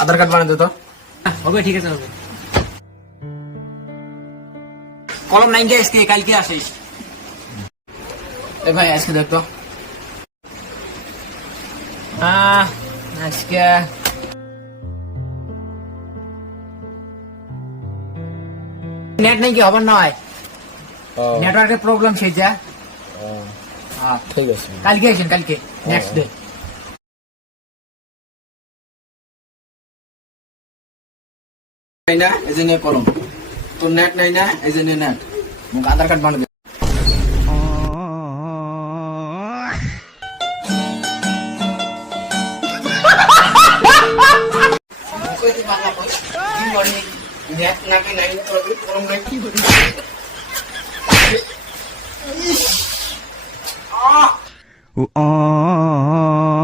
আধার card বানিয়ে দে তো। হবে, ঠিক আছে, হবে। কলম নাই যে আজকে, কালকে আসিস। এ ভাই আজকে দেখ তো। আজকে নেট নাই কি হবার নয়, নেটওয়ার্কের প্রবলেম সেই যা। ঠিক আছে, কালকে আসেন, কালকে নেক্সট ডে। নাই না এই যে নিয়ে কলম, তোর নেট নাই না এই যে নিয়ে নেট, মুখ আধার কার্ড বানিয়ে দে। নেট নাকি নাই তোর কলম নাই কি করি। Oh